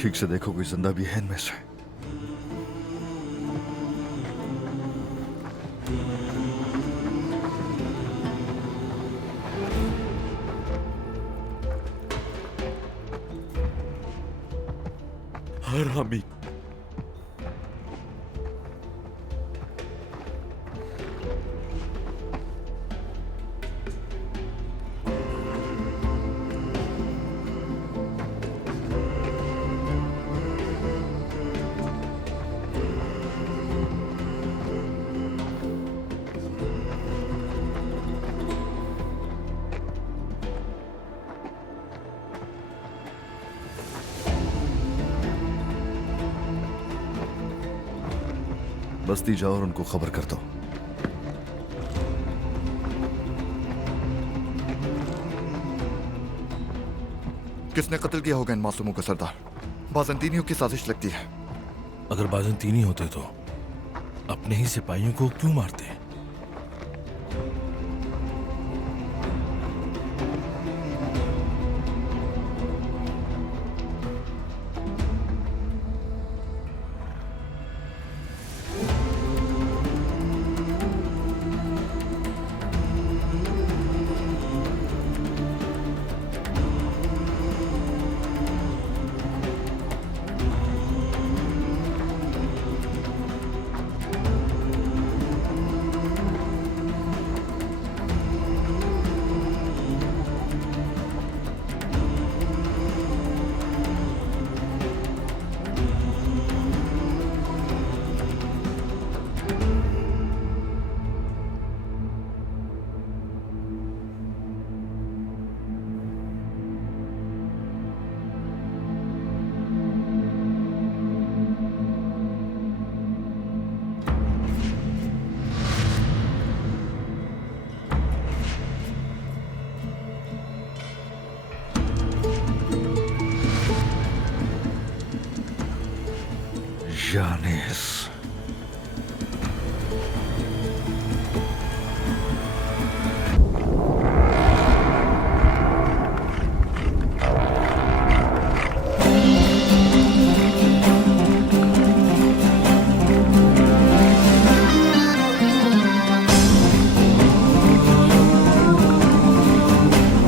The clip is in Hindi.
ठीक से देखो, कोई जिंदा भी है इनमें से। हरामी। बस्ती जाओ और उनको खबर कर दो। किसने कत्ल किया होगा इन मासूमों को सरदार? बाजंतीनियों की साजिश लगती है। अगर बाजंतीनी होते तो अपने ही सिपाहियों को क्यों मारते? यानिस,